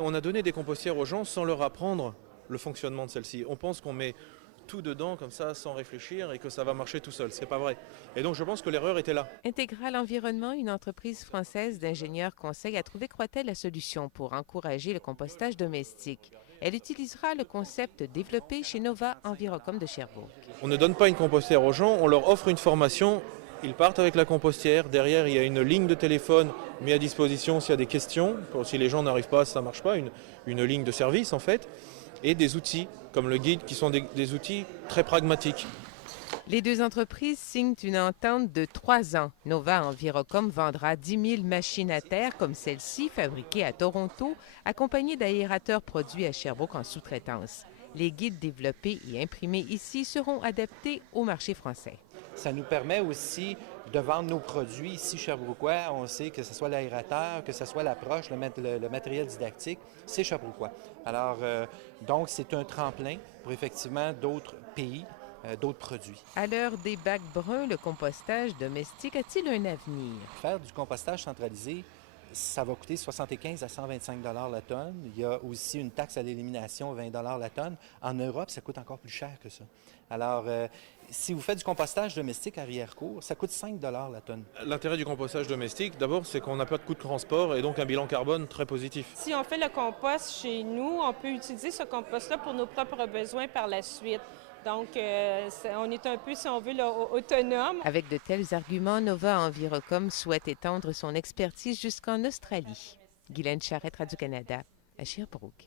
On a donné des compostières aux gens sans leur apprendre le fonctionnement de celle-ci. On pense qu'on met tout dedans comme ça sans réfléchir et que ça va marcher tout seul. C'est pas vrai. Et donc je pense que l'erreur était là. Intégral Environnement, une entreprise française d'ingénieurs conseils, a trouvé croit-elle la solution pour encourager le compostage domestique. Elle utilisera le concept développé chez Nova Envirocom de Sherbrooke. On ne donne pas une compostière aux gens, on leur offre une formation. Ils partent avec la compostière. Derrière, il y a une ligne de téléphone mise à disposition s'il y a des questions. Si les gens n'arrivent pas, ça ne marche pas. Une ligne de service, en fait. Et des outils, comme le guide, qui sont des outils très pragmatiques. Les deux entreprises signent une entente de 3 ans. Nova Envirocom vendra 10 000 machines à terre comme celle-ci, fabriquée à Toronto, accompagnées d'aérateurs produits à Sherbrooke en sous-traitance. Les guides développés et imprimés ici seront adaptés au marché français. Ça nous permet aussi de vendre nos produits ici sherbrookois. On sait que ce soit l'aérateur, que ce soit l'approche, le matériel didactique, c'est sherbrookois. Alors, donc, c'est un tremplin pour effectivement d'autres pays, d'autres produits. À l'heure des bacs bruns, le compostage domestique a-t-il un avenir? Faire du compostage centralisé, ça va coûter 75 à 125 la tonne. Il y a aussi une taxe à l'élimination, 20 la tonne. En Europe, ça coûte encore plus cher que ça. Alors, si vous faites du compostage domestique arrière-cour, ça coûte 5 la tonne. L'intérêt du compostage domestique, d'abord, c'est qu'on n'a pas de coût de transport et donc un bilan carbone très positif. Si on fait le compost chez nous, on peut utiliser ce compost-là pour nos propres besoins par la suite. Donc, on est un peu, si on veut, là, autonome. Avec de tels arguments, Nova Envirocom souhaite étendre son expertise jusqu'en Australie. Guylaine Charette, Radio-Canada, à Sherbrooke.